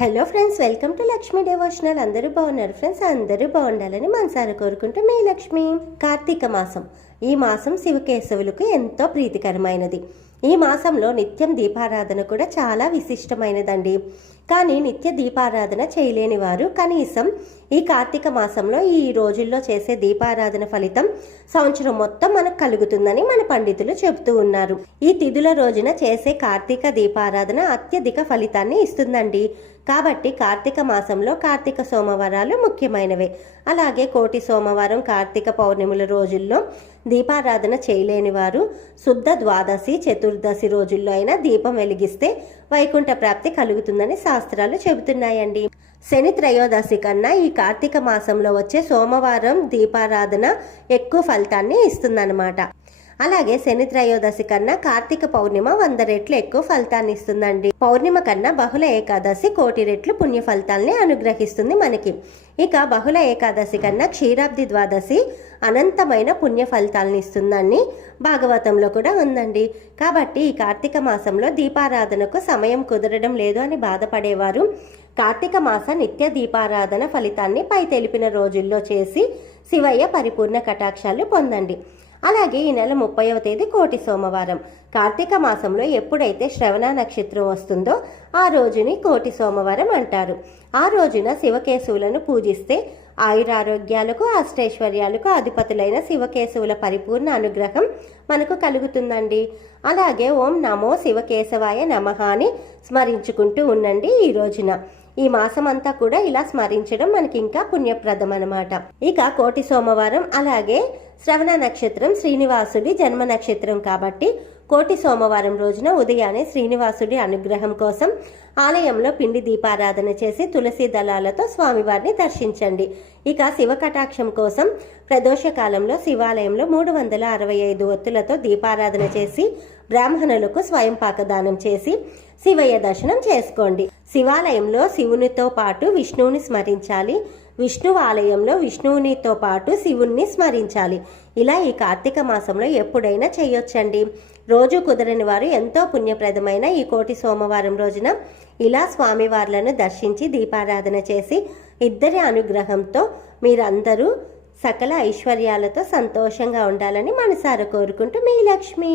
Hello friends welcome to Lakshmi devotional అందరూ బాగున్నారు friends అందరూ బాగుండాలని మనసారా కోరుకుంటూ మీ లక్ష్మి కార్తీక మాసం. ఈ మాసం శివకేశవులకు ఎంతో ప్రీతికరమైనది. ఈ మాసంలో నిత్యం దీపారాధన కూడా చాలా విశిష్టమైనదండి. కానీ నిత్య దీపారాధన చేయలేని వారు కనీసం ఈ కార్తీక మాసంలో ఈ రోజుల్లో చేసే దీపారాధన ఫలితం సంవత్సరం మొత్తం మనకు కలుగుతుందని మన పండితులు చెబుతూ ఉన్నారు. ఈ తిథుల రోజున చేసే కార్తీక దీపారాధన అత్యధిక ఫలితాన్ని ఇస్తుందండి. కాబట్టి కార్తీక మాసంలో కార్తీక సోమవారాలు ముఖ్యమైనవే. అలాగే కోటి సోమవారం కార్తీక పౌర్ణిమల రోజుల్లో దీపారాధన చేయలేని వారు శుద్ధ ద్వాదశి చతుర్దశి రోజుల్లో అయినా దీపం వెలిగిస్తే వైకుంఠ ప్రాప్తి కలుగుతుందని శాస్త్రాలు చెబుతున్నాయండి. శని త్రయోదశి కన్నా ఈ కార్తీక మాసంలో వచ్చే సోమవారం దీపారాధన ఎక్కువ ఫలితాన్ని ఇస్తుందన్నమాట. అలాగే శని త్రయోదశి కన్నా కార్తీక పౌర్ణిమ వంద రెట్లు ఎక్కువ ఫలితాన్ని ఇస్తుందండి. పౌర్ణిమ కన్నా బహుళ ఏకాదశి కోటి రెట్లు పుణ్య ఫలితాల్ని అనుగ్రహిస్తుంది మనకి. ఇక బహుళ ఏకాదశి కన్నా క్షీరాబ్ది ద్వాదశి అనంతమైన పుణ్య ఫలితాలను ఇస్తుందని భాగవతంలో కూడా ఉందండి. కాబట్టి ఈ కార్తీక మాసంలో దీపారాధనకు సమయం కుదరడం లేదు అని బాధపడేవారు. కార్తీక మాస నిత్య దీపారాధన ఫలితాన్ని పై తెలిపిన రోజుల్లో చేసి శివయ్య పరిపూర్ణ కటాక్షాలు పొందండి. అలాగే ఈ నెల ముప్పైవ తేదీ కోటి సోమవారం. కార్తీక మాసంలో ఎప్పుడైతే శ్రవణ నక్షత్రం వస్తుందో ఆ రోజుని కోటి సోమవారం అంటారు. ఆ రోజున శివకేశవులను పూజిస్తే ఆయురారోగ్యాలకు అష్టైశ్వర్యాలకు అధిపతులైన శివకేశవుల పరిపూర్ణ అనుగ్రహం మనకు కలుగుతుందండి. అలాగే ఓం నమో శివకేశవాయ నమః అని స్మరించుకుంటూ ఉండండి ఈ రోజున. ఈ మాసం అంతా కూడా ఇలా స్మరించడం మనకి ఇంకా పుణ్యప్రదం అనమాట ఇక కోటి సోమవారం అలాగే శ్రవణ నక్షత్రం శ్రీనివాసుడి జన్మ నక్షత్రం కాబట్టి కోటి సోమవారం రోజున ఉదయాన్నే శ్రీనివాసుడి అనుగ్రహం కోసం ఆలయంలో పిండి దీపారాధన చేసి తులసి దళాలతో స్వామివారిని దర్శించండి. ఇక శివ కటాక్షం కోసం ప్రదోష కాలంలో శివాలయంలో మూడు వందల అరవై ఐదు ఒత్తులతో దీపారాధన చేసి బ్రాహ్మణులకు స్వయం పాకదానం చేసి శివయ్య దర్శనం చేసుకోండి. శివాలయంలో శివునితో పాటు విష్ణువుని స్మరించాలి. విష్ణు ఆలయంలో విష్ణువునితో పాటు శివుణ్ణి స్మరించాలి. ఇలా ఈ కార్తీక మాసంలో ఎప్పుడైనా చేయొచ్చండి. రోజు కుదరని వారు ఎంతో పుణ్యప్రదమైన ఈ కోటి సోమవారం రోజున ఇలా స్వామివార్లను దర్శించి దీపారాధన చేసి ఇద్దరి అనుగ్రహంతో మీరందరూ సకల ఐశ్వర్యాలతో సంతోషంగా ఉండాలని మనసారా కోరుకుంటూ మీ లక్ష్మి.